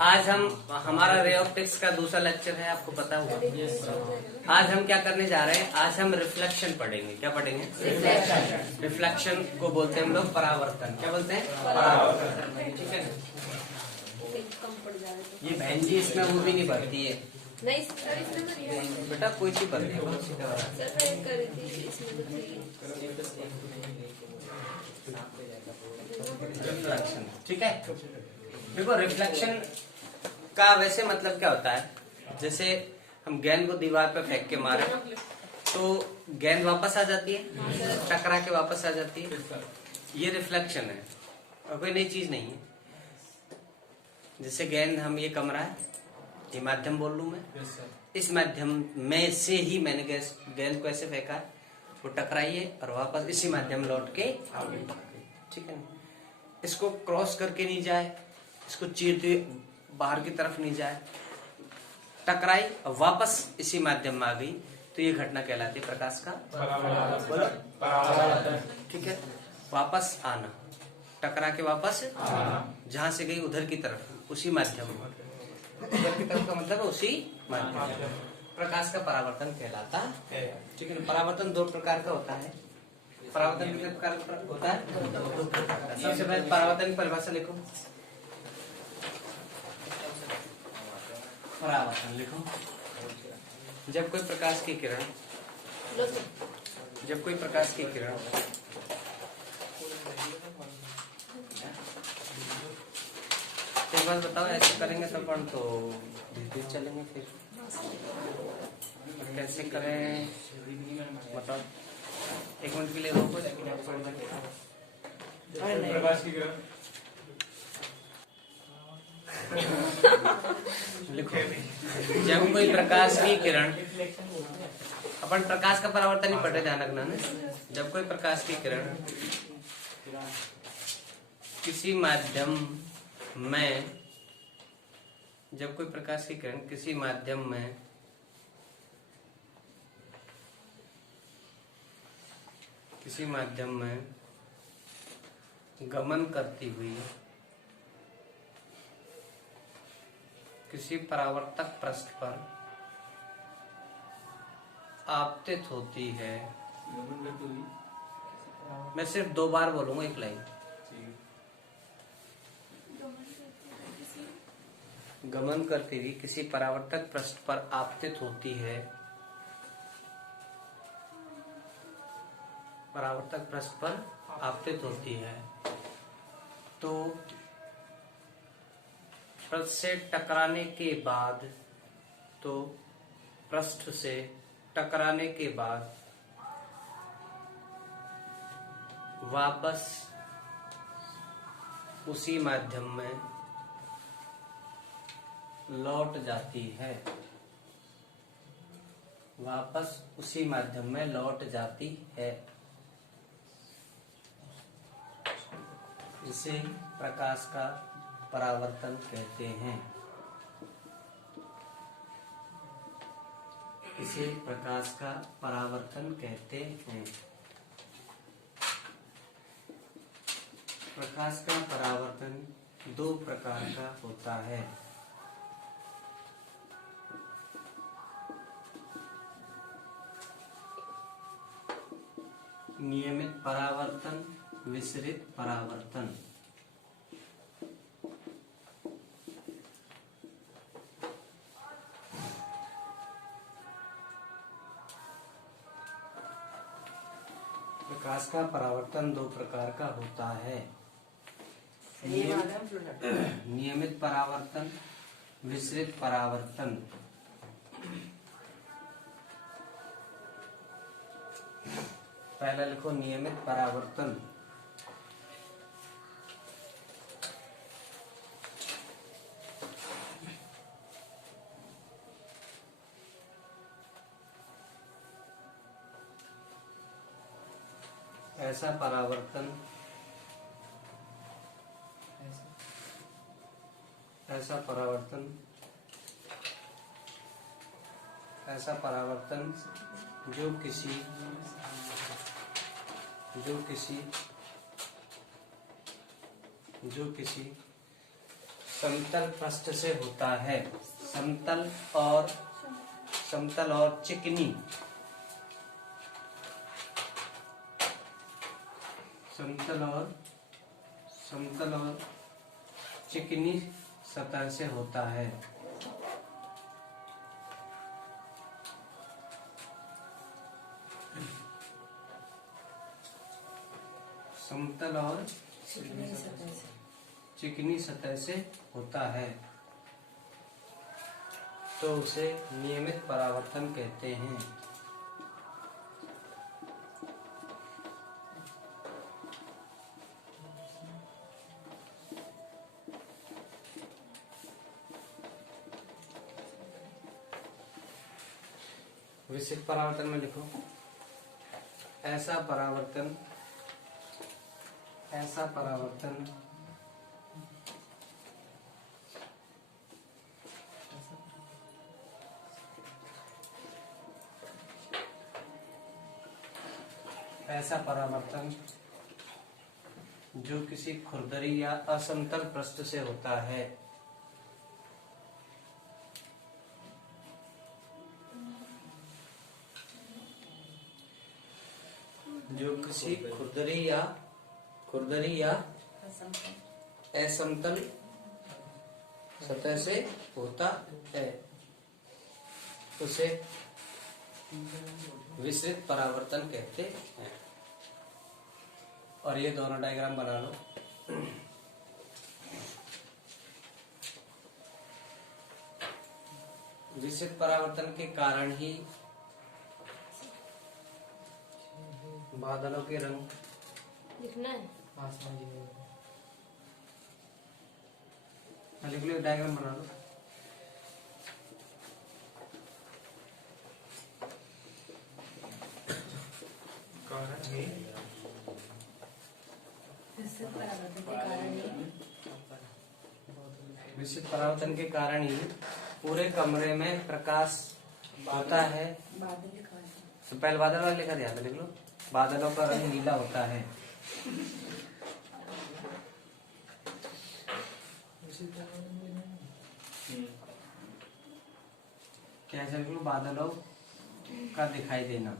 आज हम हमारा रे ऑप्टिक्स का दूसरा लेक्चर है, आपको पता होगा। आज हम क्या करने जा रहे हैं, आज हम रिफ्लेक्शन पढ़ेंगे। क्या पढ़ेंगे? रिफ्लेक्शन को बोलते हैं हम लोग परावर्तन। क्या बोलते हैं? परावर्तन। ठीक है। ये बहन जी इसमें वो भी नहीं भरती है। नहीं सर, इसमें बेटा कोई सी भरती है रिफ्लेक्शन। ठीक है। देखो रिफ्लेक्शन का वैसे मतलब क्या होता है, जैसे हम गेंद को दीवार पर फेंक के मारे तो गेंद वापस आ जाती है, टकरा के वापस आ जाती है। ये रिफ्लेक्शन है और कोई नई चीज नहीं है। जैसे गेंद, हम ये कमरा है, ये माध्यम बोल लूं मैं, इस माध्यम में से ही मैंने गेंद को ऐसे फेंका है, वो टकराई है और वापस इसी माध्यम लौट के आ गई। ठीक है ना? इसको क्रॉस करके नहीं जाए, इसको चीरते बाहर की तरफ नहीं जाए, टकराई और वापस इसी माध्यम में आ गई, तो ये घटना कहलाती है प्रकाश का परावर्तन। ठीक है। वापस आना, टकरा के वापस जहां से गई उधर की तरफ, उसी माध्यम में। उधर की तरफ का मतलब उसी माध्यम, प्रकाश का परावर्तन कहलाता है। ठीक है। परावर्तन दो प्रकार का होता है। परावर्तन कितने प्रकार का होता है? सबसे पहले परावर्तन की परिभाषा लिखो। परावर्तन लिखो, जब कोई प्रकाश की किरण, जब कोई प्रकाश की किरण एक बात बताओ, ऐसे करेंगे तो अपन तो धीरे चलेंगे, फिर कैसे करें बताओ। एक मिनट के लिए रोको। प्रकाश की किरण लिखो, जब कोई प्रकाश की किरण, अपन प्रकाश का परावर्तन ही पढ़े, ध्यान रखना ना। जब कोई प्रकाश की किरण किसी माध्यम में, जब कोई प्रकाश की किरण किसी माध्यम में गमन करती हुई किसी परावर्तक पृष्ठ पर आपतित होती है। मैं सिर्फ 2 बार बोलूंगा एक लाइन। गमन करती हुई किसी परावर्तक पृष्ठ पर आपतित होती है, परावर्तक पृष्ठ पर आपतित होती है, तो पृष्ठ से टकराने के बाद, तो पृष्ठ से टकराने के बाद वापस उसी माध्यम में लौट जाती है, वापस उसी माध्यम में लौट जाती है। इसे प्रकाश का परावर्तन कहते हैं। इसे प्रकाश का परावर्तन कहते हैं। प्रकाश का परावर्तन 2 प्रकार का होता है। नियमित परावर्तन, विसरित परावर्तन। प्रकाश का परावर्तन 2 प्रकार का होता है। नियमित परावर्तन, विसरित परावर्तन। पहला लिखो नियमित परावर्तन। ऐसा परावर्तन, ऐसा परावर्तन, ऐसा परावर्तन जो किसी समतल पृष्ठ से होता है। समतल और चिकनी, समतल और चिकनी सतह से होता है। समतल और चिकनी सतह से होता है तो उसे नियमित परावर्तन कहते हैं। विशिष्ट परावर्तन में लिखो, ऐसा परावर्तन जो किसी खुरदरी या असमतल पृष्ठ से होता है। जो किसी खुरदरी या असमतल सतह से होता है उसे विसरित परावर्तन कहते हैं। और ये दोनों डायग्राम बना लो। विसरित परावर्तन के कारण ही बादलों के रंग लिखना है। लिख लो, डायग्राम बना लो। विशिष्ट परावर्तन के कारण ही पूरे कमरे में प्रकाश होता है। तो पहले बादल वाला लिखा, ध्यान लिख लो। बादलों का रंग नीला होता है। क्या ऐसा लिख लो, बादलों का दिखाई देना।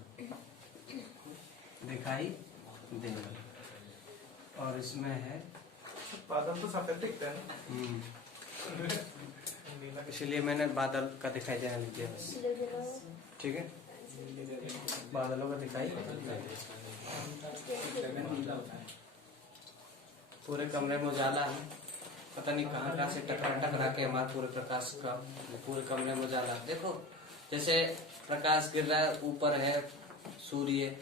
और इसमें है बादल तो सफेद दिखते हैं ना। इसलिए मैंने बादल का दिखाई देना लिख दिया बस। ठीक है, बादलों का दिखाई पूरे कमरे में उजाला है। पता नहीं कहाँ से टकरा के हमारे पूरे प्रकाश का पूरे कमरे में उजाला। देखो जैसे प्रकाश गिर रहा है, ऊपर है सूर्य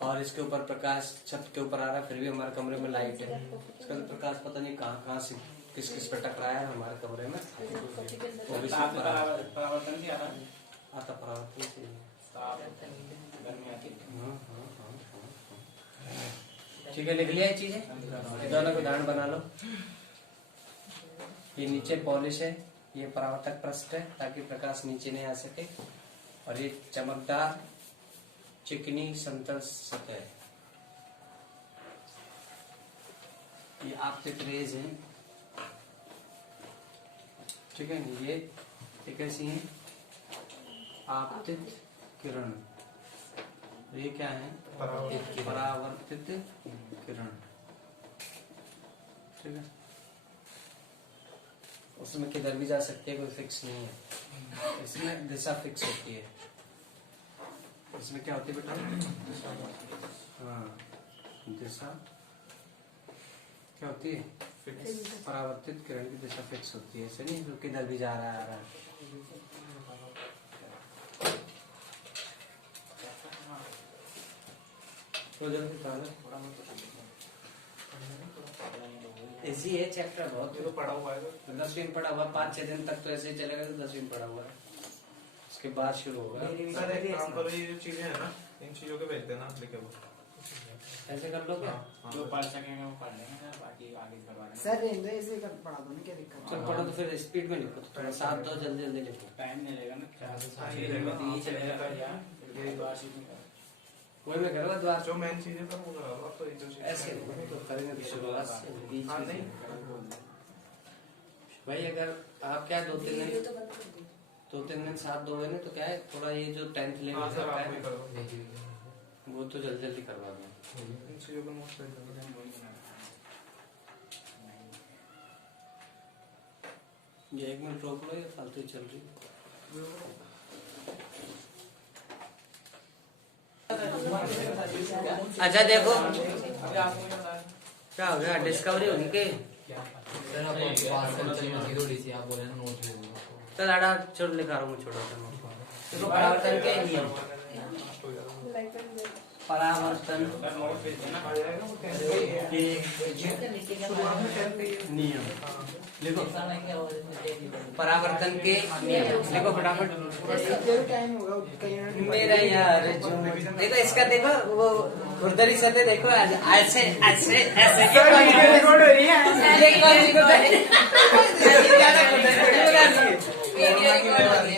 और इसके ऊपर प्रकाश छत के ऊपर आ रहा है, फिर भी हमारे कमरे में लाइट है। इसका तो प्रकाश पता नहीं कहाँ से किस पे टकराया है हमारे कमरे में। तो परावर्तन भी आता परावर्तन से। ठीक है, लिख लिया ये चीजें। दोनों को उदाहरण बना लो। ये नीचे पॉलिश है, ये परावर्तक पृष्ठ है ताकि प्रकाश नीचे नहीं आ सके। और ये चमकदार चिकनी समतल सतह है। ये आपतित रेज है। ठीक है, ये कैसी है? आपतित किरण। ये क्या है? परावर्तित किरण। ठीक है, उसमें किधर भी जा सकती है, कोई फिक्स नहीं है। इसमें दिशा फिक्स होती है। इसमें क्या होती है बेटा? हाँ, दिशा क्या होती है? परावर्तित किरण की दिशा फिक्स होती है। ऐसे नहीं तो किधर भी जा रहा है, आ रहा है। ऐसी है चैप्टर बहुत तो पढ़ा हुआ है। 10 दिन पढ़ा हुआ, 5-6 दिन तक तो ऐसे ही चलेगा। तो 10 दिन पढ़ा हुआ है, उसके बाद शुरू होगा। सर एक काम करो, ये जो चीजें है ना, इन चीजों के भेज देना लिखे वो। ऐसे कर लो क्या? जो पढ़ सकेंगे वो पढ़ लेंगे, बाकी आगे करवा लेंगे। सर रहने ऐसे ही पढ़ा दो ना, क्या दिक्कत चल पढ़ो तो फिर स्पीड में लिखो, थोड़ा साथ दो, जल्दी जल्दी लिखो। टाइम नहीं लगेगा ना, यही चलेगा चलेगा। वही मैं करूँगा द्वार जो मेन चीजें पर वो करा लो। अब तो ये जो चीजें ऐसे तो करेंगे तो शुरुआत से बीच हाँ में नहीं, भाई अगर आप क्या 2-3 दिन साथ दोगे ना तो क्या है, थोड़ा ये जो 10th लेवल हाँ सर, का आप वही है करो। वो तो जल्दी जल्दी करवा दो। इन चीजों को नोट कर दो। ये 1 मिनट रोक लो, ये फालतू चल रही। अच्छा देखो क्या हो गया, डिस्कवरी होगी के चल आड़ा छोड़ लिखा रहा हूँ, छोड़ो देखो परावर्तन के नियम। परावर्तन के नियम लिखो, परावर्तन के नियम लिखो फटाफट। टाइम होगा कहीं मेरा यार जो देखो इसका, देखो वो खुरदरी सतह देखो, ऐसे ऐसे ऐसे रिकॉर्ड हो रही है।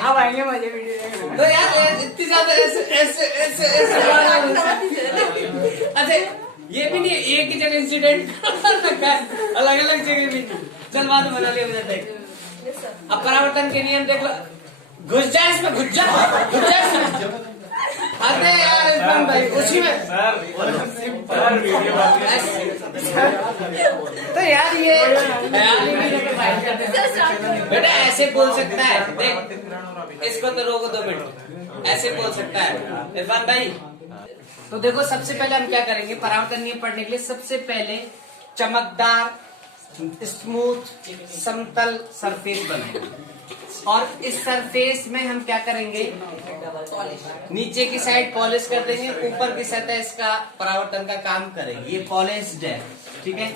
अब आएंगे मजे वीडियो देखने। तो यार इतनी ज्यादा ऐसे ऐसे ऐसे ऐसे अच्छा ये भी नहीं एक ही जगह इंसिडेंट अलग अलग जगह भी। चल बात बना लिया मुझे, देख अब परावर्तन के नियम देख लो, घुस जा इसमें, घुस जा घुस जा इसमें। अरे यार इरफान भाई उसी में तो यार ये ख्याल ही नहीं रखा भाई। बेटा ऐसे बोल सकता है, देख इसको तो रोको 2 मिनट, ऐसे बोल सकता है इरफान भाई। तो देखो सबसे पहले हम क्या करेंगे, परावर्तन नियम पढ़ने के लिए सबसे पहले चमकदार स्मूथ समतल सरफेस बनाएंगे, और इस सरफेस में हम क्या करेंगे, नीचे की साइड पॉलिश कर देंगे, ऊपर की सतह इसका परावर्तन का काम करेगी। ये पॉलिश्ड है, ठीक है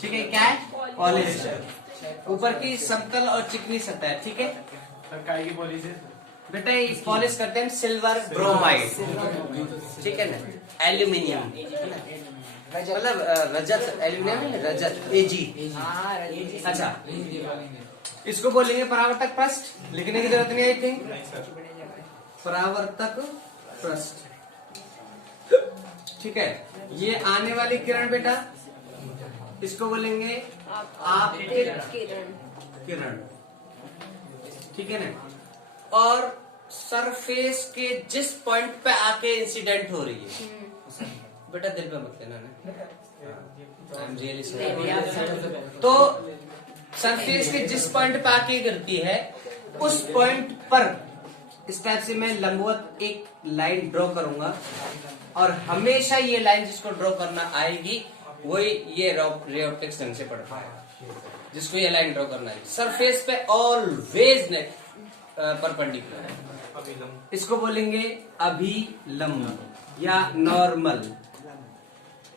ठीक है, क्या है पॉलिश्ड है, ऊपर की समतल और चिकनी सतह है, ठीक है। सरकार की पॉलिसी बेटा ये पॉलिश करते हैं सिल्वर ब्रोमाइड, ठीक है ना, एल्यूमिनियम मतलब रजत, एल्यूमिनियम रजत एजी। अच्छा इसको बोलेंगे परावर्तक पृष्ठ, लिखने की जरूरत नहीं आई थिंक, परावर्तक पृष्ठ, ठीक है। ये आने वाली किरण बेटा, इसको बोलेंगे आपतित किरण, ठीक है ना। और सरफेस के जिस पॉइंट पे आके इंसिडेंट हो रही है, बेटा दिल पे मत लेना ना, I'm really sorry। तो सरफेस के जिस पॉइंट पे आके गिरती है उस पॉइंट पर इस टाइप से मैं लंबवत एक लाइन ड्रॉ करूंगा, और हमेशा ये लाइन जिसको ड्रॉ करना आएगी वही ये रे ऑप्टिक्स ढंग से पढ़ता है, जिसको ये लाइन ड्रॉ करना है सरफेस पे ऑलवेज परपेंडिकुलर, इसको बोलेंगे अभिलंब या नॉर्मल।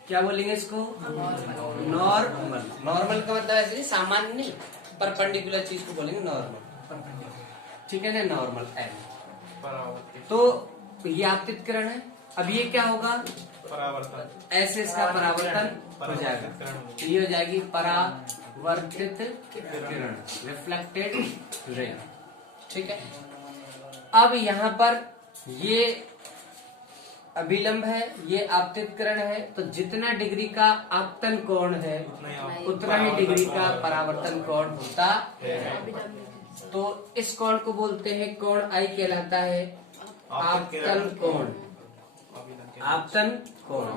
क्या बोलेंगे इसको, नॉर्मल। नॉर्मल का मतलब ऐसे नहीं, सामान्य नहीं, परपेंडिकुलर चीज को बोलेंगे नॉर्मल, ठीक है ना, नॉर्मल एल। तो ये आपतित किरण है, अब ये क्या होगा, परावर्तन, ऐसे इसका परावर्तन हो जाएगा, ये हो जाएगी परावर्तित किरण, रिफ्लेक्टेड रे, ठीक है। अब यहाँ पर ये अभिलंब है, ये आपतित किरण है, तो जितना डिग्री का आपतन कोण है उतना ही डिग्री का परावर्तन कोण होता है। तो इस कोण को बोलते हैं कोण आई कहलाता है आपतन कोण, आपतन कोण।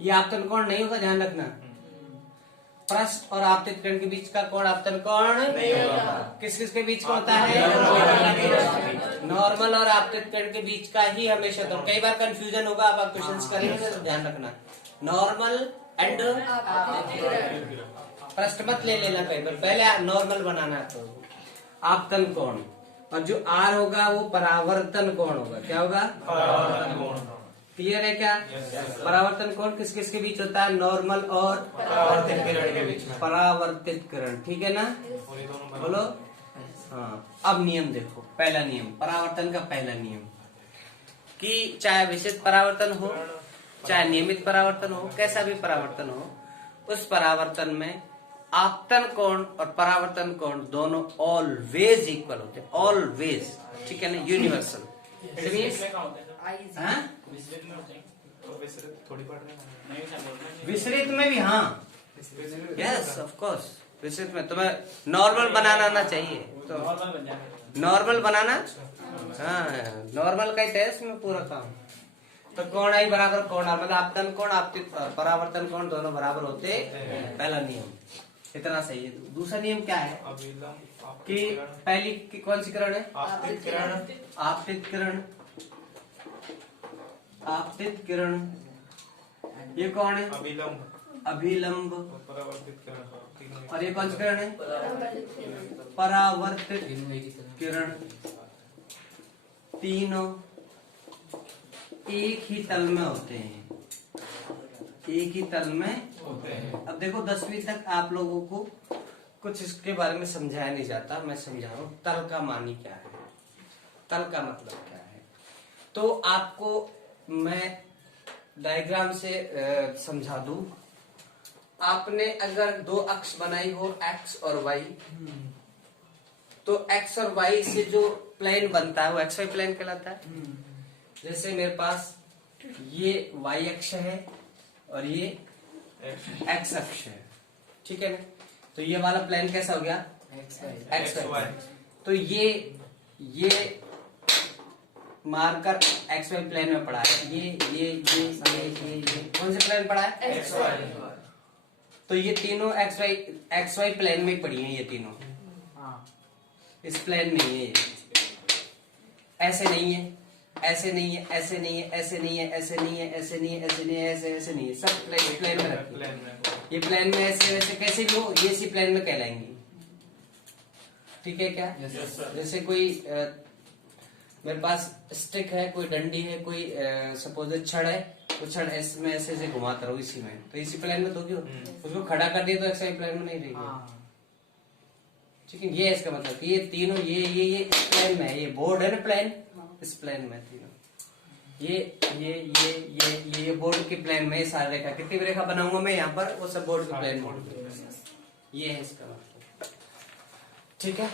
ये आपतन कोण नहीं होगा, ध्यान रखना, पृष्ठ और आपतित किरण के बीच का कोण आपतन कोण नहीं होगा। किस किस के बीच का होता है, नॉर्मल और आपतित किरण के बीच का ही हमेशा। तो कई बार कंफ्यूजन होगा, आप क्वेश्चंस करेंगे तो ध्यान रखना, नॉर्मल एंड पृष्ठ मत ले लेना, कई बार पहले नॉर्मल बनाना है। तो आपतन कोण, और जो आर होगा वो परावर्तन कोण होगा। क्या होगा, परावर्तन कोण। क्लियर है क्या, परावर्तन कोण किस किस के बीच होता है, नॉर्मल और परावर्तित किरण के बीच में, परावर्तित किरण, ठीक है ना, बोलो। हाँ अब नियम देखो, पहला नियम परावर्तन का पहला नियम, कि चाहे विशिष्ट परावर्तन हो चाहे नियमित परावर्तन हो, कैसा भी परावर्तन हो, उस परावर्तन में आपतन कोण और परावर्तन कोण दोनों ऑलवेज इक्वल होते हैं, ऑलवेज, ठीक है ना, यूनिवर्सल। इट मींस थोड़ी पढ़ रहे हैं, विसरित में भी, हाँ यस ऑफ कोर्स, विस्तृत में तुम्हें नॉर्मल बनाना आना चाहिए। तो नॉर्मल बन जाएगा। नॉर्मल बनाना, हाँ नॉर्मल का ही टेस्ट में पूरा काम। तो कोण आई बराबर कोण आर, मतलब आपतन कोण आपतित परावर्तन कोण दोनों बराबर होते, पहला नियम इतना सही है। दूसरा नियम क्या है अभिलंब कि पहली की कौन सी किरण है? आपतित किरण, आपतित किरण। आपतित किरण ये कौन है? अभिलंब, अभिलंब। परावर्तित किरण, तीनों और ये कौन सी किरण है? परावर्तित किरण। तीनों एक ही तल में होते हैं, एक ही तल में होते हैं। अब देखो 10वीं तक आप लोगों को कुछ इसके बारे में समझाया नहीं जाता, मैं समझा रहा हूँ। तल का मानी क्या है, तल का मतलब क्या है। तो आपको मैं डायग्राम से समझा दूं। आपने अगर दो अक्ष बनाई हो एक्स और वाई, तो एक्स और वाई से जो प्लेन बनता है वो एक्स वाई प्लेन कहलाता है। जैसे मेरे पास ये वाई अक्ष है और ये एक्स अक्ष है, ठीक है ना। तो ये वाला प्लेन कैसा हो गया? X y. तो ये मार्कर एक्स वाई प्लेन में पड़ा है। ये कौन से प्लेन पड़ा है? X y. तो ये तीनों एक्स वाई प्लेन में पड़ी हैं, ये तीनों इस प्लेन में ही है। ऐसे नहीं है, ऐसे नहीं है, ऐसे नहीं है, ऐसे नहीं है, ऐसे नहीं है, ऐसे नहीं है, ऐसे नहीं है, ऐसे नहीं है, सब प्लेन में रखी। प्लेन में, ये प्लेन में ऐसे वैसे कैसे भी हो, ये इसी प्लेन में कहलाएंगी। ठीक है क्या? जैसे कोई मेरे पास स्टिक है, कोई डंडी है, कोई सपोज छड़ है, तो छड़ इसमें ऐसे ऐसे घुमाता रहो इसी में, तो इसी प्लेन में तो क्यों उसको खड़ा कर दिया तो एक्स प्लेन में नहीं रहेगी। ठीक है, ये है इसका मतलब कि ये तीनों ये इस प्लेन में है। ये बोर्ड है ना प्लेन, इस प्लेन में तीनों ये बोर्ड के प्लेन में सारी रेखा, कितनी भी रेखा बनाऊंगा मैं यहाँ पर, वो सब बोर्ड के प्लेन में। ये है इसका मतलब। ठीक है,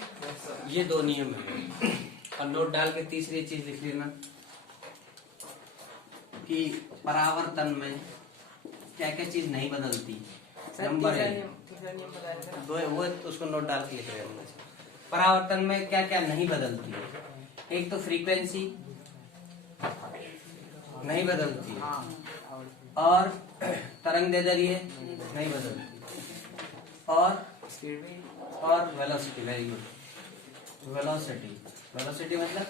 ये दो नियम है। और नोट डाल के तीसरी चीज लिख लेना कि परावर्तन में क्या क्या चीज नहीं बदलती। नंबर 1 वो उसको नोट डाल के लिख रहे हैं। परावर्तन में क्या क्या नहीं बदलती है? एक तो फ्रीक्वेंसी नहीं बदलती है, और तरंग दैर्ध्य नहीं बदलती, और वेलोसिटी, वेरी गुड, वेलोसिटी मतलब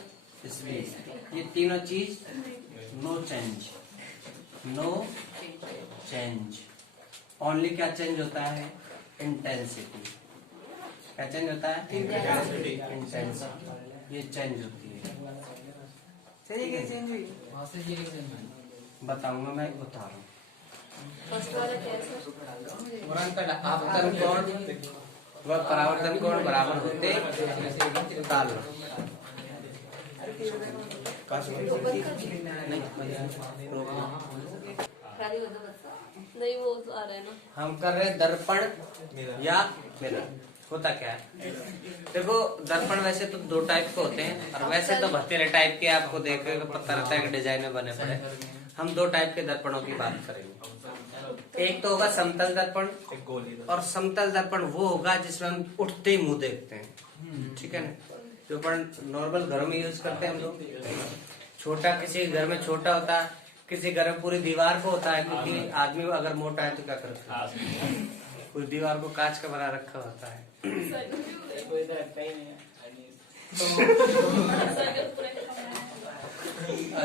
स्पीड। ये तीनों चीज नो चेंज। ओनली क्या चेंज होता है? इंटेंसिटी। क्या चेंज होता है? इंटेंसिटी। ये चेंज होती है। बताऊंगा मैं, बता रहा हूँ। फर्स्ट वाला कैसा? आपतन कोण व परावर्तन कोण बराबर होते ताल। नहीं वो आ रहा है ना। हम कर रहे दर्पण या मिरर। होता क्या है? देखो दर्पण वैसे तो दो टाइप के होते हैं, और वैसे तो भतेरे टाइप के आपको देखकर पता रहता है कि डिजाइन में बने पड़े। हम दो टाइप के दर्पणों की बात करेंगे। एक तो होगा समतल दर्पण, एक गोली। और समतल दर्पण वो होगा जिसमें हम उठते ही मुंह देखते हैं। ठीक है ना, जो अपन नॉर्मल घरों में यूज करते हैं हम लोग। छोटा किसी घर में छोटा होता है, किसी घर में पूरी दीवार को होता है, क्योंकि आदमी अगर मोटा है तो क्या करता है, पूरी दीवार को कांच का बना रखा होता है। कोई तो रखता ही नहीं है।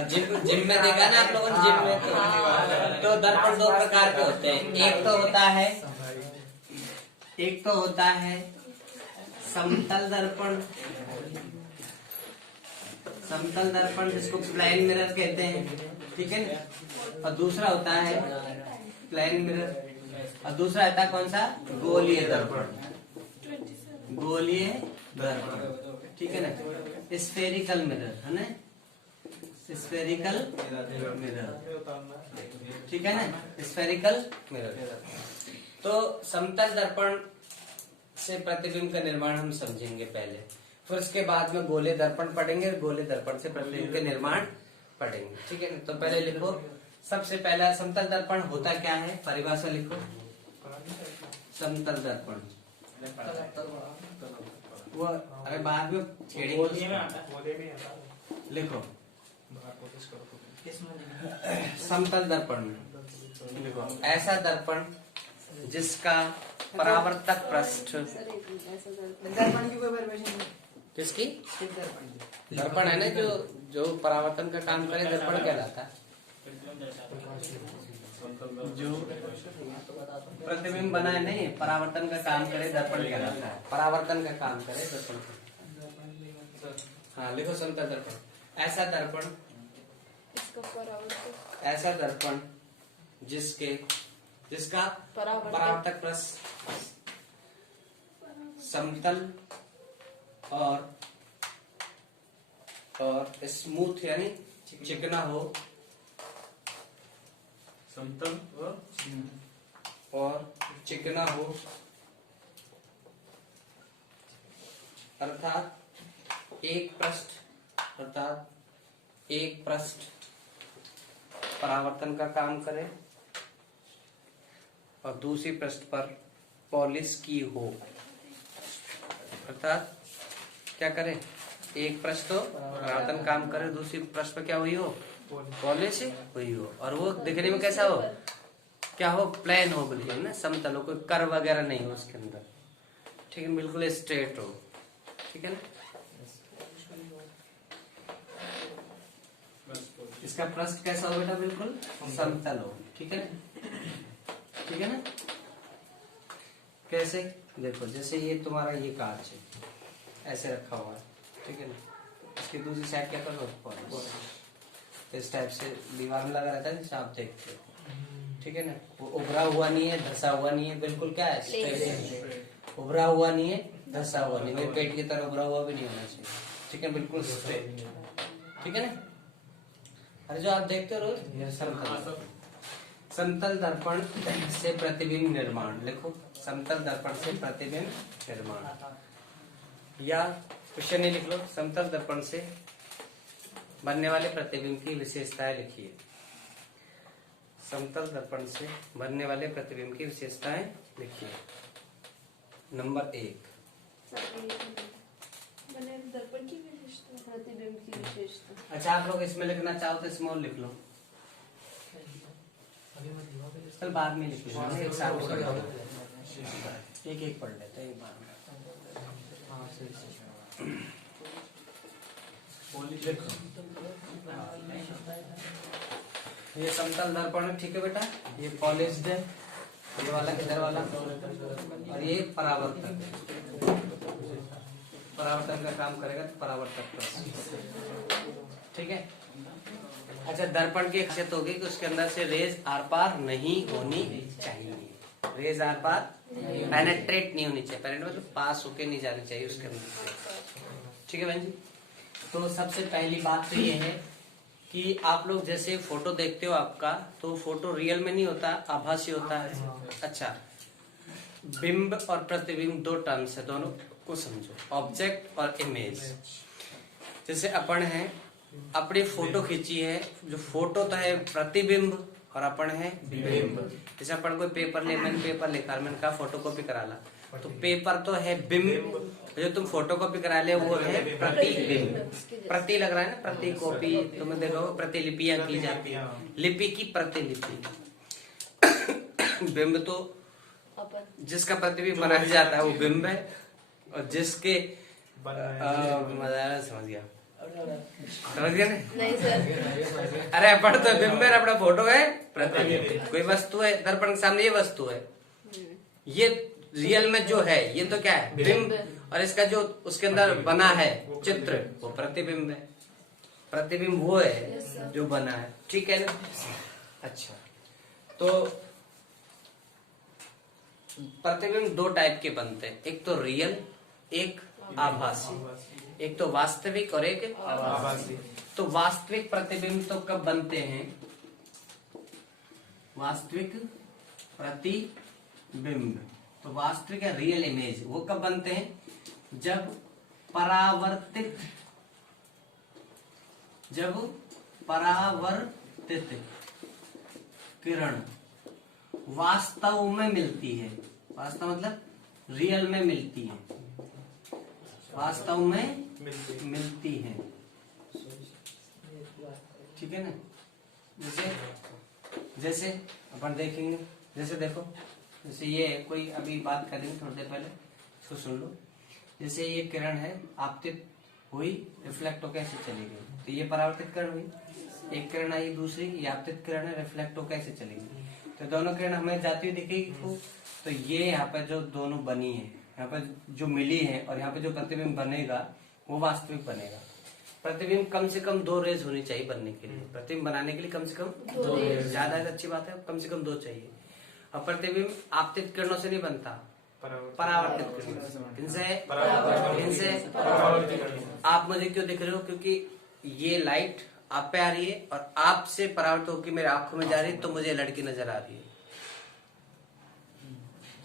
जिम में देखा ना आप लोगों ने, जिम में तो दर्पण दो प्रकार के होते हैं। एक तो होता है समतल दर्पण जिसको प्लेन मिरर कहते हैं। ठीक है ना, और दूसरा होता है प्लेन मिरर, और दूसरा आता है कौन सा? गोलीय दर्पण। ठीक है ना, स्फेरिकल मिरर है ना, स्फेरिकल मिरर। ठीक है ना, स्फेरिकल मिरर। तो समतल दर्पण से प्रतिबिंब का निर्माण हम समझेंगे पहले, फिर उसके बाद में गोले दर्पण पढ़ेंगे, गोले दर्पण से प्रतिबिंब के निर्माण पढ़ेंगे। ठीक है ना, तो पहले लिखो, सबसे पहला समतल दर्पण होता क्या है, परिभाषा लिखो। समतल दर्पण वो अरे बाद में छेड़ेंगे बोलिए में उसको। आता है। बोले भी है ना, लिखो बाहर कोशिश करो तो। किसमें समतल दर्पण में लिखो ऐसा दर्पण जिसका परावर्तक पृष्ठ सर ऐसा करते दर्पण की कोई परमिशन नहीं। किसकी सिर्फ दर्पण की। दर्पण है ना जो परावर्तन का काम करे दर्पण कहलाता है। जो प्रतिबिंब बना है नहीं परावर्तन का काम करे दर्पण कहलाता है। परावर्तन का काम करे दर्पण। हाँ लिखो समतल दर्पण ऐसा दर्पण इसका परावर्तक ऐसा दर्पण जिसका परावर्तक पृष्ठ समतल और स्मूथ यानी चिकना हो समतल और चिकना हो अर्थात एक पृष्ठ परावर्तन का काम करे और दूसरी पृष्ठ पर पॉलिश की हो। अर्थात क्या करे एक पृष्ठ तो परावर्तन काम करे दूसरी पृष्ठ पर क्या हुई हो पॉलिश हुई हो और वो दिखने में कैसा हो क्या हो प्लेन हो बिल्कुल ना समतल हो कोई कर वगैरह नहीं हो उसके अंदर ठीक है बिल्कुल स्ट्रेट हो ठीक है ना। इसका पृष्ठ कैसा हो बेटा बिल्कुल समतल हो ठीक है ना कैसे देखो जैसे ये तुम्हारा ये कांच है ऐसे रखा हुआ है ठीक है ना इसकी दूसरी साइड क्या करो पॉलिश इस टाइप से दीवार में लगा रहता है जैसे आप देखते हो ठीक है ना वो उभरा हुआ नहीं है धसा हुआ नहीं है बिल्कुल क्या है स्ट्रेट उभरा हुआ नहीं है धसा हुआ नहीं मेरे पेट की तरह उभरा हुआ भी नहीं होना चाहिए ठीक है बिल्कुल स्ट्रेट ठीक है ना। अरे जो आप देखते हो रोज ये समतल दर्पण से प्रतिबिंब निर्माण लिखो समतल दर्पण से प्रतिबिंब निर्माण या क्वेश्चन लिख लो समतल दर्पण से बनने वाले प्रतिबिंब की विशेषताएं लिखिए। समतल दर्पण से बनने वाले प्रतिबिंब की विशेषताएं लिखिए। नंबर 1 मैंने दर्पण की विशेषता प्रतिबिंब की विशेषता। अच्छा आप लोग इसमें लिखना चाहो तो स्मॉल लिख लो कल बाद में लिख लो एक साथ पढ़ लो एक पढ़ लेते एक बार ये समतल दर्पण है ठीक है बेटा ये पॉलिश्ड है ये वाला किधर वाला और ये परावर्तक परावर्तन का काम करेगा तो परावर्तक ठीक है। अच्छा दर्पण की खासियत होगी कि उसके अंदर से रेज आर पार नहीं होनी चाहिए रेज आर पार पेनेट्रेट नहीं होनी चाहिए पेनेट्रेट मतलब पास होके नहीं जानी चाहिए उसके अंदर ठीक है बहन जी। तो सबसे पहली बात तो ये है कि आप लोग जैसे फोटो देखते हो आपका तो फोटो रियल में नहीं होता आभासी होता है। अच्छा बिंब और प्रतिबिंब दो टर्म्स है दोनों को समझो ऑब्जेक्ट और इमेज। जैसे अपन है अपनी फोटो खींची है जो फोटो तो है प्रतिबिंब और अपन है बिंब। जैसे अपन कोई पेपर ले मैंने पेपर लेकर मैंने कहा फोटो कॉपी करा ला तो पेपर तो है बिंब जो तुम फोटो कॉपी करा ले वो है प्रतिबिंब। प्रति लग रहा है ना प्रति कॉपी तुमने देखो प्रतिलिपियां की जाती है लिपि की प्रतिलिपि बिंब तो जिसका प्रतिबिंब बनाया जाता है वो बिंब है और जिसके समझ गया ना नहीं सर अरे अपन तो बिंब है अपना फोटो है प्रतिबिंब कोई वस्तु है दर्पण के सामने ये वस्तु है ये रियल में जो है ये तो क्या है बिंब और इसका जो उसके अंदर बना है चित्र वो प्रतिबिंब है प्रतिबिंब वो है जो बना है ठीक है ना। अच्छा तो प्रतिबिंब दो टाइप के बनते हैं एक तो रियल एक आभासी एक तो वास्तविक और एक आभासी। तो वास्तविक प्रतिबिंब तो कब बनते हैं वास्तविक प्रतिबिंब तो वास्तविक या रियल इमेज वो कब बनते हैं जब परावर्तित किरण वास्तव में मिलती है वास्तव मतलब रियल में मिलती है, वास्तव में मिलती है। ठीक है ना। जैसे जैसे अपन देखेंगे, जैसे देखो, जैसे ये कोई अभी बात करेंगे थोड़ी देर पहले, इसको सुन लो। जैसे ये किरण है, आपतित हुई, रिफ्लेक्ट होकर ऐसे चली गई, तो ये परावर्तित किरण हुई। एक किरण आई, दूसरी ये आपतित किरण है, रिफ्लेक्ट होकर ऐसे चली गई, तो दोनों किरण हमें जाती हुई दिखेगी खूब। तो ये यहाँ पे जो दोनों बनी है, यहाँ पे जो मिली है और यहाँ पे जो प्रतिबिंब बनेगा वो वास्तविक बनेगा। प्रतिबिंब कम से कम 2 रेज होनी चाहिए बनने के लिए, प्रतिबिंब बनाने के लिए कम से कम 2 रेज। ज्यादा अच्छी बात है, कम से कम 2 चाहिए। और प्रतिबिंब आपतित किरणों से नहीं बनता, परावर्तित किरणों से। इनसे आप मुझे क्यों दिख रहे हो? क्योंकि ये लाइट आप पे आ रही है और आपसे परावर्तित होकर मेरे आंखों में जा रही है, तो मुझे लड़की नजर आ रही है।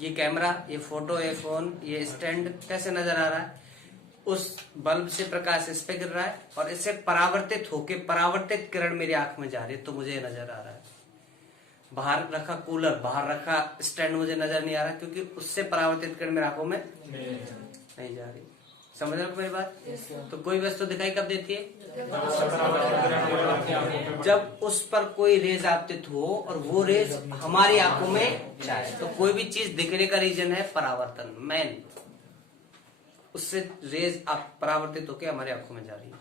ये कैमरा, ये फोटो, ये फोन, ये स्टैंड कैसे नजर आ रहा है? उस बल्ब से प्रकाश इस पे गिर रहा है और इससे परावर्तित होकर परावर्तित किरण मेरी आंख में जा रही है, तो मुझे नजर आ रहा है। बाहर रखा कूलर, बाहर रखा स्टैंड मुझे नजर नहीं आ रहा, क्योंकि उससे परावर्तित किरण मेरी आंखों में नहीं जा रही। समझ रहे हो मेरी बात? तो कोई वस्तु दिखाई कब देती है? जब उस पर कोई रेज आपतित हो और वो रेज हमारी आंखों में जाए। तो कोई भी चीज दिखने का रीजन है परावर्तन, मेन। उससे रेज आप परावर्तित होकर हमारी आंखों में जा रही है।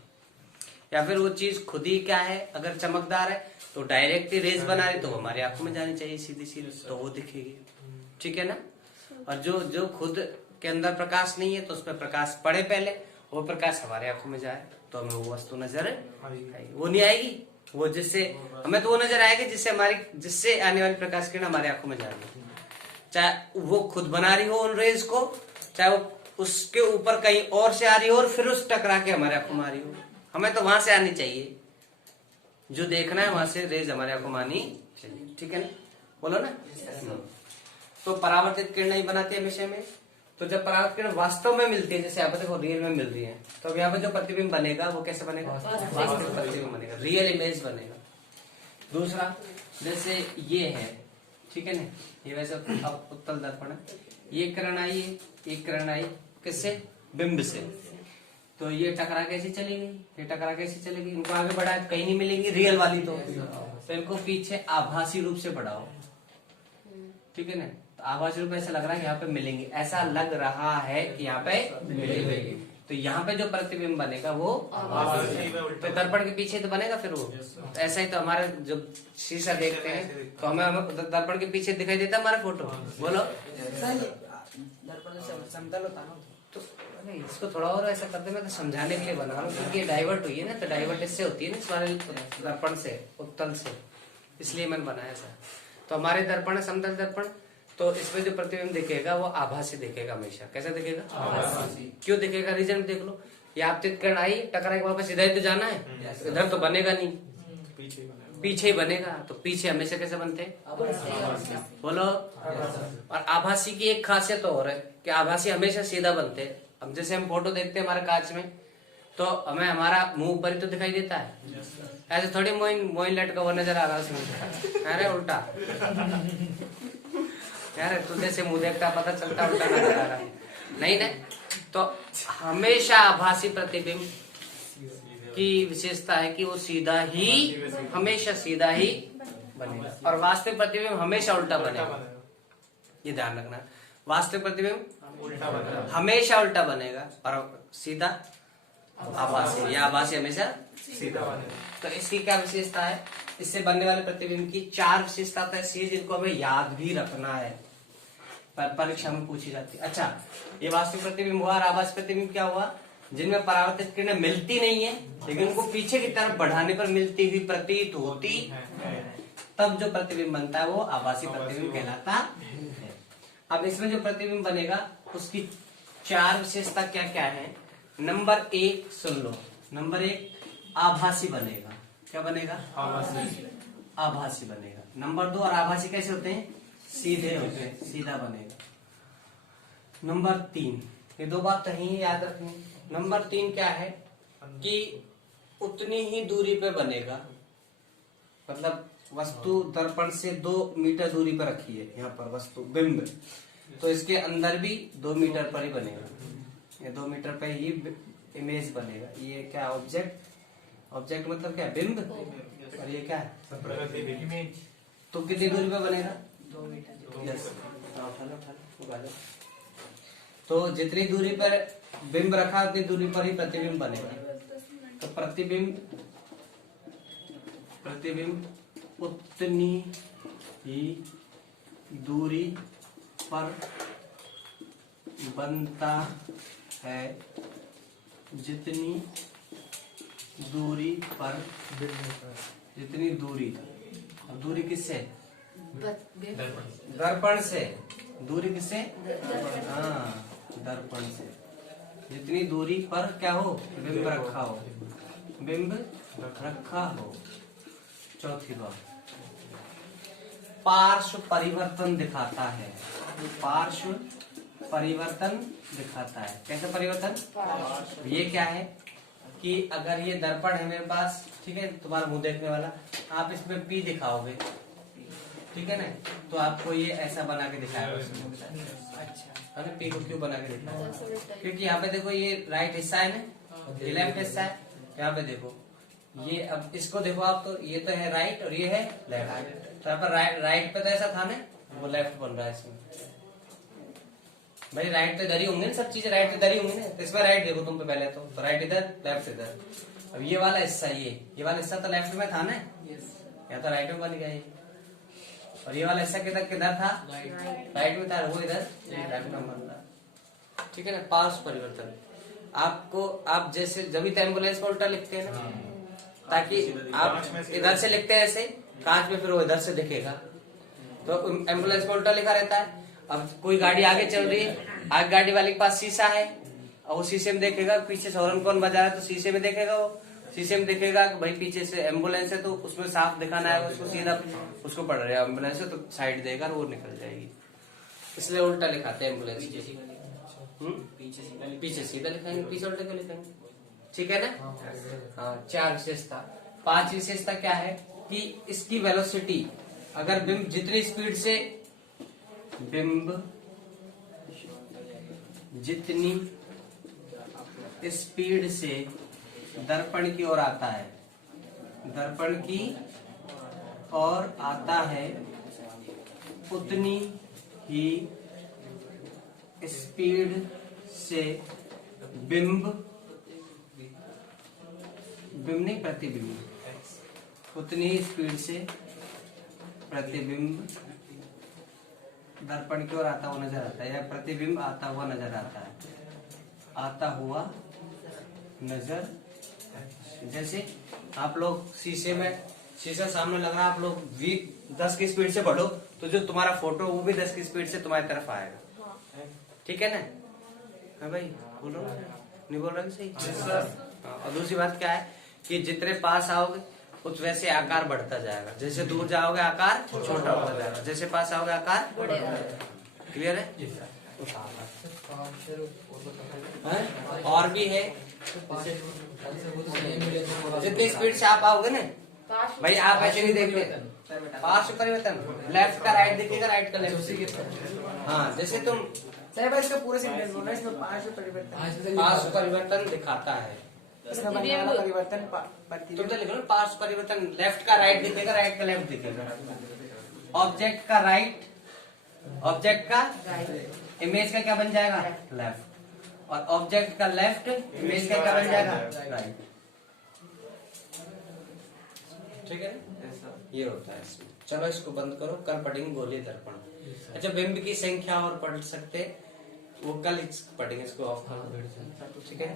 या फिर वो चीज खुद ही क्या है, अगर चमकदार है तो डायरेक्ट ही रेज बना रही, तो वो हमारी आंखों में जानी चाहिए सीधी सीधी, तो वो दिखेगी। ठीक है ना। और जो खुद के अंदर प्रकाश नहीं है, तो उसमें प्रकाश पड़े पहले, वो प्रकाश हमारे आंखों में जाए, तो हमें वो वस्तु नजर आएगी। वो नहीं आएगी, वो जिससे हमें तो वो नजर आएगी जिससे आने वाली प्रकाश किरण हमारे आंखों में जाएगी। चाहे वो खुद बना रही हो उन रेज को, चाहे वो उसके ऊपर कहीं और से आ रही हो और फिर उस टकरा के हमारे आंखों में आ रही हो, हमें तो वहां से आनी चाहिए। जो देखना है वहां से रेज हमारे आंखों में आनी चाहिए। ठीक है ना, बोलो ना। तो परावर्तित किरण नहीं बनाती हमेशा में। तो जब परावर्तित किरण वास्तव में मिलती है, जैसे यहाँ पे देखो रियल में मिल रही है, तो अब यहाँ पे जो प्रतिबिंब बनेगा वो कैसे बनेगा? वास्तविक प्रतिबिंब बनेगा, रियल इमेज बनेगा। दूसरा, जैसे ये है, ठीक है ना, ये वैसे अब उत्तल दर्पण है, ये किरण आई है, एक किरण आई किससे? बिंब से। तो ये टकरा कैसे चलेगी? ये टकरा कैसे चलेगी? इनको आगे बढ़ाए कहीं नहीं मिलेंगी रियल वाली, तो इनको पीछे आभासी रूप से बढ़ाओ। ठीक है ना। तो आभासी रूप ऐसा लग रहा है कि यहाँ पे मिलेंगे, ऐसा लग रहा है कि यहाँ पे मिलेंगे। तो यहाँ पे जो प्रतिबिंब बनेगा वो तो दर्पण के पीछे तो बनेगा फिर वो। ऐसा ही तो हमारे जब शीशा देखते हैं तो हमें दर्पण के पीछे दिखाई देता है हमारा फोटो। बोलो, दर्पण समतल होता ना, तो नहीं, इसको थोड़ा और ऐसा करते, मैं तो समझाने के लिए बना रहा हूँ, क्योंकि डाइवर्ट हुई है ना, तो डाइवर्ट इससे होती है ना, इस वाले दर्पण से, उत्तल से, इसलिए मैंने बनाया ऐसा। तो हमारे दर्पण है समतल दर्पण, तो इसमें जो प्रतिबिंब दिखेगा वो आभासी दिखेगा हमेशा। कैसा दिखेगा? आभासी। क्यों दिखेगा? रीजन देख लो। ये आपतित किरण आई, टकरा के वापस इधर तो जाना है, इधर तो बनेगा नहीं, पीछे ही बनेगा। तो पीछे हमेशा कैसे बनते हैं? बोलो। और आभासी की एक खासियत और है कि आभासी हमेशा सीधा बनते हैं। अब जैसे हम फोटो देखते हैं हमारे कांच में, तो हमें हमारा मुंह ऊपर ही तो दिखाई देता है, ऐसे थोड़ी मोइन लटका हुआ नजर आ रहा है उसमें। अरे उल्टा यार, तुझे से मुंह देखता पता चलता उल्टा नजर आ रहा है, नहीं ना। तो हमेशा आभासी प्रतिबिंब की विशेषता है कि वो सीधा ही, हमेशा सीधा ही बनेगा, और वास्तविक प्रतिबिंब हमेशा उल्टा बनेगा। ये ध्यान रखना, वास्तविक प्रतिबिंब हमेशा उल्टा बनेगा और सीधा आभासी, या आभासी हमेशा सीधा बनेगा। तो इसकी क्या विशेषता है? इससे बनने वाले प्रतिबिंब की 4 विशेषता तो ऐसी है जिनको हमें याद भी रखना है, पर परीक्षा में पूछी जाती है। अच्छा, ये वास्तविक प्रतिबिंब हुआ और आभासी प्रतिबिंब क्या हुआ? जिनमें परावर्तित किरणें मिलती नहीं है लेकिन उनको पीछे की तरफ बढ़ाने पर मिलती हुई प्रतीत होती है, तब जो प्रतिबिंब बनता है वो आभासी प्रतिबिंब कहलाता है। अब इसमें जो प्रतिबिंब बनेगा उसकी 4 विशेषता क्या क्या है? नंबर 1 सुन लो। नंबर 1 आभासी बनेगा। क्या बनेगा? आभासी बनेगा। नंबर 2, और आभासी कैसे होते हैं? सीधे होते हैं, सीधा बनेगा। नंबर 3, ये 2 बात कहीं याद रखनी। नंबर 3 क्या है कि उतनी ही दूरी पे बनेगा, मतलब वस्तु दर्पण से 2 मीटर दूरी पर रखी है यहाँ पर वस्तु बिंब, तो इसके अंदर भी 2 मीटर पर ही बनेगा, ये 2 मीटर पर ही इमेज बनेगा। ये क्या ऑब्जेक्ट, ऑब्जेक्ट मतलब क्या बिंब, और ये क्या है प्रतिबिंब। तो कितनी दूरी पर बनेगा 2 मीटर। यस, उगा लो। तो जितनी दूरी पर बिंब रखा उतनी दूरी पर ही प्रतिबिंब बनेगा। तो प्रतिबिंब उतनी ही दूरी पर बनता है जितनी दूरी पर, जितनी दूरी, अब दूरी किससे, दर्पण से, दूरी किससे, हाँ दर्पण से, जितनी दूरी पर क्या हो, बिंब रखा हो, बिंब रखा हो। चौथी बात, पार्श्व परिवर्तन दिखाता है, पार्श्व परिवर्तन दिखाता है। कैसे परिवर्तन, ये क्या है कि अगर ये दर्पण है मेरे पास, ठीक है, तुम्हारा मुंह देखने वाला, आप इसमें पी दिखाओगे, ठीक है ना, तो आपको ये ऐसा बना के दिखाएगा। अच्छा, है ना, पी को क्यों बना के दिखाएगा, क्योंकि यहाँ पे देखो ये राइट हिस्सा है ना, ये लेफ्ट हिस्सा है। यहाँ पे देखो ये, अब इसको देखो आप, तो ये तो है राइट और ये है लेफ्ट, तो यहाँ पर राइट पे तो ऐसा था ना, वो लेफ्ट बन रहा है इसमें। भाई राइट तो इधर ही होंगे ना, सब चीजें राइट इधर ही होंगी ना, तो इसमें राइट देखो तुम पे पहले, तो राइट इधर लेफ्ट इधर। अब ये वाला हिस्सा, ये वाला हिस्सा तो लेफ्ट में था ना, या तो राइट में बन गया ये, और ये वाला हिस्सा किधर था, राइट में था, वो इधर लेफ्ट में बन रहा, ठीक है ना। पार्श्व परिवर्तन आपको, आप जैसे जब भी एम्बुलेंस में उल्टा लिखते हैं ना, ताकि आप इधर से लिखते हैं ऐसे, कांच में फिर वो इधर से दिखेगा, तो एम्बुलेंस में उल्टा लिखा रहता है। अब कोई गाड़ी आगे चल रही है, आगे गाड़ी वाले के पास शीशा है, और वो शीशे में देखेगा पीछे से हॉर्न कौन बजा रहा है, तो शीशे में देखेगा, वो शीशे में देखेगा कि भाई पीछे से एम्बुलेंस है, तो उसमें साफ दिखाना है उसको, सीधा उसको पड़ रहा है एम्बुलेंस है, तो साइड देगा और वो निकल जाएगी, इसलिए उल्टा लिखाते हैं एम्बुलेंस। पीछे सीधा लिखाएंगे, पीछे उल्टा क्यों लिखेंगे, ठीक है ना। हाँ, 4 विशेषता। 5 विशेषता क्या है कि इसकी वेलोसिटी, अगर बिंब जितनी स्पीड से, बिंब जितनी स्पीड से दर्पण की ओर आता है, दर्पण की ओर आता है, उतनी ही स्पीड से बिंब नहीं प्रतिबिंब, उतनी ही स्पीड से प्रतिबिंब दर्पण की ओर आता हुआ नजर आता है, या प्रतिबिंब आता हुआ नजर आता है, आता हुआ नजर। जैसे आप लोग शीशे में, शीशा सामने लग रहा है, आप लोग 10 की स्पीड से बढ़ो, तो जो तुम्हारा फोटो वो भी 10 की स्पीड से तुम्हारी तरफ आएगा, ठीक है ना। हाँ भाई बोलो, नहीं बोल रहे सही। और दूसरी बात क्या है कि जितने पास आओगे उस वैसे आकार बढ़ता जाएगा, जैसे दूर जाओगे आकार छोटा होता जाएगा, जैसे पास आओगे आकार बढ़ेगा। क्लियर है। और भी है, जितनी स्पीड से आप आओगे ना भाई, आप ऐसे नहीं देखते, पार्श्व परिवर्तन, लेफ्ट का राइट दिखेगा, राइट का लेफ्ट। हाँ, जैसे तुम साहब इसका पूरा सेंटेंस बोलना, इसमें पार्श्व परिवर्तन दिखाता है, इसका बनने वाला परिवर्तन तुम तो लिखो ना, पार्श्व परिवर्तन, लेफ्ट का राइट दिखेगा, राइट का लेफ्ट दिखेगा। ऑब्जेक्ट का राइट, ऑब्जेक्ट का इमेज का क्या बन जाएगा, लेफ्ट, और ऑब्जेक्ट का लेफ्ट इमेज का क्या बन जाएगा, राइट। ठीक है, ये होता है इसमें। चलो इसको बंद करो, कल पढ़ेंगे गोलीय दर्पण। अच्छा, बिंब की संख्या और पढ़ सकते, वो कल पढ़ेंगे, इसको ऑफ कर दो, ठीक है।